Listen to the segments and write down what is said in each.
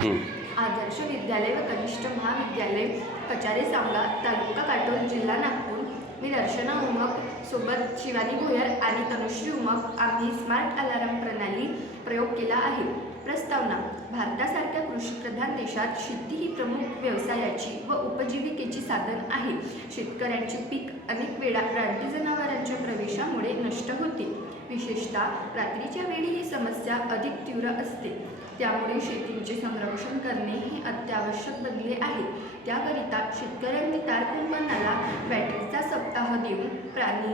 आदर्श विद्यालय व कनिष्ठ महाविद्यालय कचारे सांगा, तालुका काटोल, जिल्हा नागपूर। मी दर्शना उमप सोबत शिवानी भोयर आणि तनुश्री उमप आम्ही स्मार्ट अलार्म प्रणाली प्रयोग केला आहे। प्रस्तावना: भारतासारख्या कृषीप्रधान देशात शेती ही प्रमुख व्यवसायाची व उपजीविकेची साधन आहे। शेतकऱ्यांचे पीक अनेक वेळा रानटी जनावरांच्या प्रवेशामुळे नष्ट होते। विशेषतः रात्रीच्या वेळी ही समस्या अधिक तीव्र असते। त्यामुळे शेतीचे संरक्षण करणे हे अत्यावश्यक बनले आहे। त्याकरिता शेतकऱ्यांनी तार कुंपणाला बॅटरीचा सप्ताह देऊन प्राणी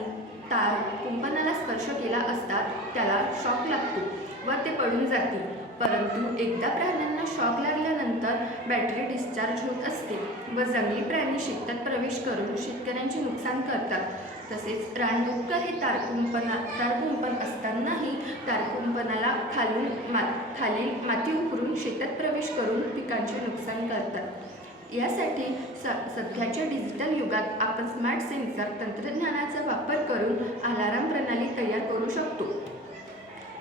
तार कुंपणाला स्पर्श केला असता त्याला शॉक लागतो व ते पडून जाते। परंतु एकदा प्राण्यांना शॉक लागल्यानंतर बॅटरी डिस्चार्ज होत असते व जंगली प्राणी शेतात प्रवेश करून शेतकऱ्यांचे नुकसान करतात। तसेच रानडुक्कर हे तारकुंपण असतानाही तारकुंपणाला खालील माती उकरून शेतात प्रवेश करून पिकांचे नुकसान करतात। यासाठी सध्याच्या डिजिटल युगात आपण स्मार्ट सेन्सर तंत्रज्ञानाचा वापर करून अलार्म प्रणाली तयार करू शकतो।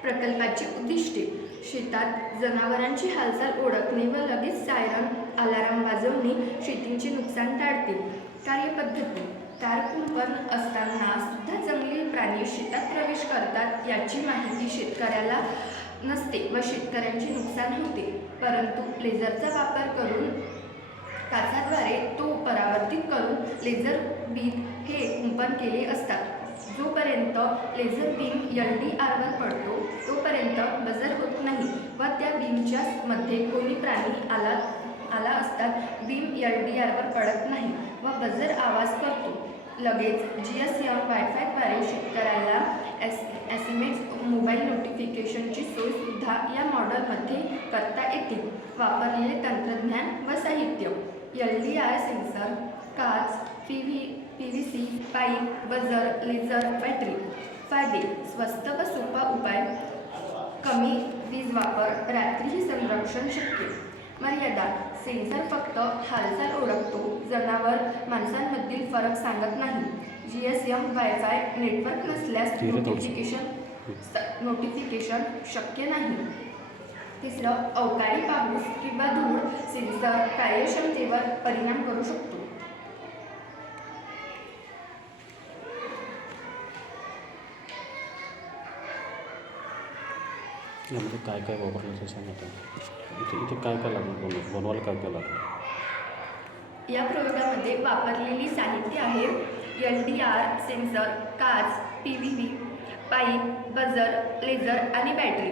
प्रकल्पाची उद्दिष्टे: शेतात जनावरांची हालचाल ओळखणे व लगेच सायरन अलार्म वाजवणे शेतीचे नुकसान टाळते। कार्यपद्धती: तार कुंपण असताना सुद्धा जंगली प्राणी शेतात प्रवेश करतात याची माहिती शेतकऱ्याला नसते व शेतकऱ्यांचे नुकसान होते। परंतु लेझरचा वापर करून काचाद्वारे तो परावर्तित करून लेझर बीम हे कुंपण केले असतात। जोपर्यंत लेझर बीम LDR वर पडतो तोपर्यंत बजर होत नाही व त्या बीमच्या मध्ये कोणी प्राणी आला असतात बीम LDR वर पडत नाही व बजर आवाज करतो। लगेच GSM वायफायद्वारे शेतकऱ्याला SMS मोबाईल नोटिफिकेशनची सोय सुद्धा या मॉडेलमध्ये करता येते। वापरलेले तंत्रज्ञान व साहित्य: LDR सेन्सर, काच, PVC pipe, buzzer, laser, battery. फायदे: स्वस्त व सोपा उपाय, कमी वीज वापर, रात्रीही संरक्षण शक्य। मर्यादा: सेन्सर फक्त हालचाल ओळखतो, जनावर माणसांमधील फरक सांगत नाही। GSM वायफाय नेटवर्क नसल्यास नोटिफिकेशन शक्य नाही। तिसरं, अवकाळी पाऊस किंवा धूळ सेन्सर कार्यक्षमतेवर परिणाम करू शकतो। यामध्ये काय काय वापरलं ते सांगत इथे काय काय लागतं बनवायला काय काय लागतं? या प्रयोगामध्ये वापरलेली साहित्य आहे LDR सेन्सर, काच, PVC पाईप, बजर, लेझर आणि बॅटरी।